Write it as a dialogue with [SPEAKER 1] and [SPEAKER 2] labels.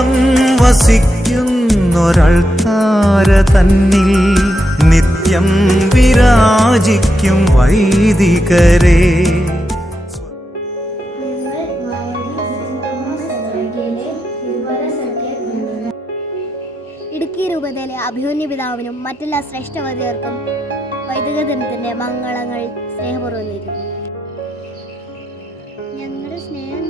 [SPEAKER 1] ദൈവം വസിക്കുന്നൊരൾത്താര തന്നിൽ നിത്യം വിരാജിക്കും വൈദികരെ.
[SPEAKER 2] ഇടുക്കി രൂപതയിലെ അഭിമന്യ പിതാവിനും മറ്റെല്ലാ ശ്രേഷ്ഠവതിയർക്കും വൈദിക ദിനത്തിന്റെ മംഗളങ്ങൾ സ്നേഹപൂർവം
[SPEAKER 3] ഞങ്ങളുടെ സ്നേഹം